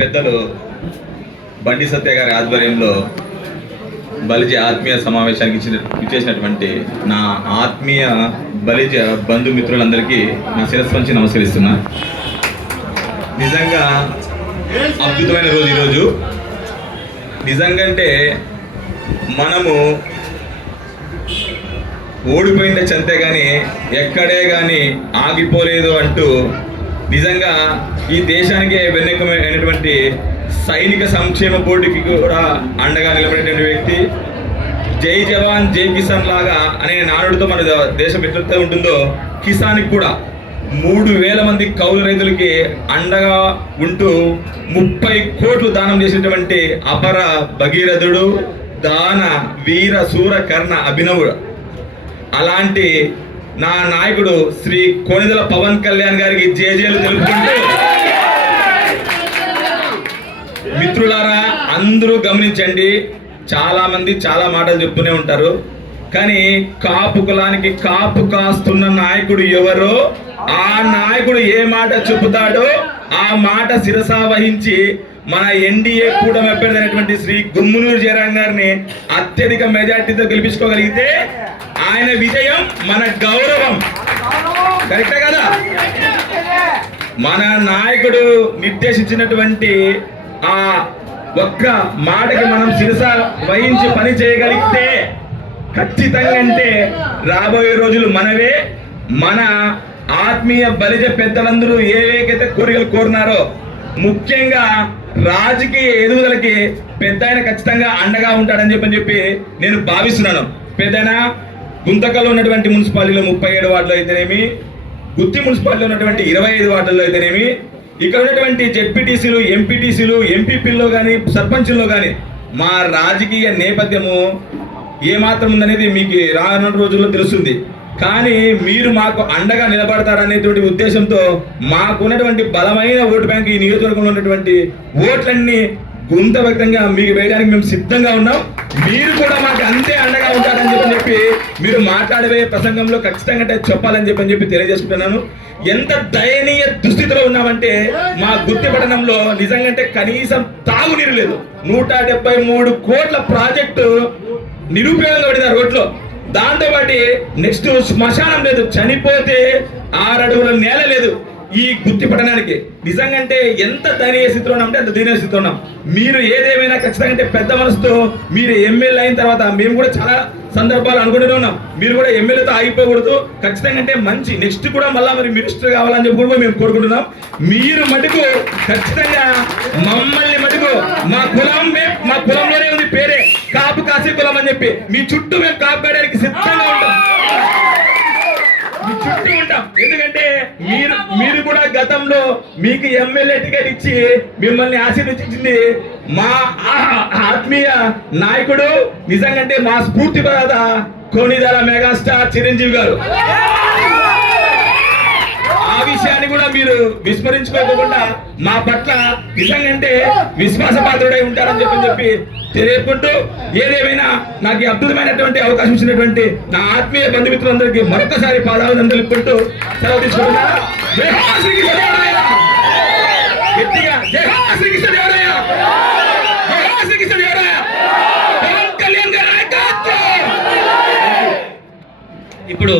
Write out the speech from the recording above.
పెద్దలు బండి సత్య గారి ఆధ్వర్యంలో బలిజ ఆత్మీయ సమావేశానికి ఇచ్చేసినటువంటి నా ఆత్మీయ బలిజ బంధుమిత్రులందరికీ నా శిరస్సు వంచి నమస్కరిస్తున్నా. నిజంగా అద్భుతమైన రోజు ఈరోజు. నిజంగా అంటే మనము ఓడిపోయిందే చంతే కానీ ఎక్కడే కానీ ఆగిపోలేదు అంటూ నిజంగా ఈ దేశానికి వెన్నెక్కమైనటువంటి సైనిక సంక్షేమ బోర్డుకి కూడా అండగా నిలబడేటువంటి వ్యక్తి. జై జవాన్ జై కిసాన్ లాగా అనే నానుడితో మన దేశం ఎట్లయితే ఉంటుందో కిసాన్కి కూడా 3,000 మంది కౌలు రైతులకి అండగా ఉంటూ 30 కోట్లు దానం చేసినటువంటి అపర భగీరథుడు, దాన వీర శూర కర్ణ అభినవుడు. అలాంటి నా నాయకుడు శ్రీ కొణిదెల పవన్ కళ్యాణ్ గారికి జేజేలు తెలుపుకుంటూ, మిత్రులారా అందరూ గమనించండి. చాలా మంది చాలా మాటలు చెప్తూనే ఉంటారు, కానీ కాపు కులానికి కాపు కాస్తున్న నాయకుడు ఎవరో ఆ నాయకుడు ఏ మాట చెబుతాడో ఆ మాట శిరస వహించి మన ఎన్డీఏ కూటమి అభ్యర్థి శ్రీ గుమ్మనూరు జయరాం గారిని అత్యధిక మెజార్టీతో గెలిపించుకోగలిగితే ఆయన విజయం మన గౌరవం. కరెక్టే కదా? మన నాయకుడు నిర్దేశించినటువంటి ఆ ఒక్క మాటకి మనం శిరస వహించి పని చేయగలిగితే ఖచ్చితంగా అంటే రాబోయే రోజులు మనవే. మన ఆత్మీయ బలిజ పెద్దలందరూ ఏవైతే కోరికలు కోరినారో, ముఖ్యంగా రాజకీయ ఎదుగుదలకి పెద్ద ఆయన ఖచ్చితంగా అండగా ఉంటాడని చెప్పి నేను భావిస్తున్నాను. పెద్దన గుంతకల్లో ఉన్నటువంటి మున్సిపాలిటీలో 37 వార్డులో అయితేనేమి, గుత్తి మున్సిపాలిటీలో ఉన్నటువంటి 25 వార్డుల్లో అయితేనేమి, ఇక్కడ ఉన్నటువంటి జెడ్పీటీసీలు, ఎంపీటీసీలు, ఎంపీపీల్లో కానీ సర్పంచుల్లో కానీ మా రాజకీయ నేపథ్యము ఏమాత్రం ఉందనేది మీకు రానున్న రోజుల్లో తెలుస్తుంది. కానీ మీరు మాకు అండగా నిలబడతారనేటువంటి ఉద్దేశంతో మాకున్నటువంటి బలమైన ఓటు బ్యాంక్, ఈ నియోజకవర్గంలో ఉన్నటువంటి ఓట్లన్నీ గుంత వ్యక్తంగా మీకు వేయడానికి మేము సిద్ధంగా ఉన్నాం. మీరు కూడా మాకు అంతే అండగా ఉంటారని చెప్పి మీరు మాట్లాడే ప్రసంగంలో ఖచ్చితంగా చెప్పాలని చెప్పి తెలియజేసుకుంటున్నాను. ఎంత దయనీయ దుస్థితిలో ఉన్నామంటే మా గుత్తి పట్టణంలో నిజంగా కనీసం తాగునీరు లేదు. 173 కోట్ల ప్రాజెక్టు నిరుపయోగంగా పడిన రోడ్లో. దాంతో పాటు నెక్స్ట్ శ్మశానం లేదు, చనిపోతే 6 అడుగుల నేల లేదు ఈ గుత్తి పట్టణానికి. నిజంగా ఎంత దయనీయ స్థితిలో ఉన్నామంటే అంత దయనీయ స్థితిలో ఉన్నాం. మీరు ఏదేమైనా ఖచ్చితంగా పెద్ద మనసుతో మీరు ఎమ్మెల్యే అయిన తర్వాత మేము కూడా చాలా సందర్భాలు అనుకుంటూనే ఉన్నాం, మీరు కూడా ఎమ్మెల్యేతో ఆగిపోకూడదు, ఖచ్చితంగా మంచి నెక్స్ట్ కూడా మళ్ళీ మరి మినిస్టర్ కావాలని చెప్పి కూడా మేము కోరుకుంటున్నాం. మీరు మటుకు ఖచ్చితంగా మమ్మల్ని మటుకు మా కులంలోనే ఉంది పేరే కాపు కాసే కులం అని చెప్పి మీ చుట్టూ మేము కాపాడడానికి సిద్ధంగా ఉంటాం. మీ చుట్టూ ఉంటాం. ఎందుకంటే మీరు కూడా గతంలో మీకు ఎమ్మెల్యే టికెట్ ఇచ్చి మిమ్మల్ని ఆశీర్వదించింది మా ఆత్మీయ నాయకుడు, నిజంగా మా స్ఫూర్తి ప్రదాత కొణిదెల మెగాస్టార్ చిరంజీవి గారు. ఆ విషయాన్ని కూడా మీరు విస్మరించుకోకుండా మా పట్ల నిజంగా విశ్వాసపాత్రుడై ఉంటారని చెప్పి తెలియకుంటూ, ఏదేమైనా నాకు అద్భుతమైనటువంటి అవకాశం ఇచ్చినటువంటి నా ఆత్మీయ బంధుమిత్రులందరికీ మరొకసారి పాదాలను తెలుపుకుంటూ సెలవు తీసుకుంటున్నా. గట్టిగా జై శ్రీకృష్ణదేవరాయ, జై శ్రీకృష్ణదేవరాయ, పవన్ కళ్యాణ్ గారి నాయకత్వం. ఇప్పుడు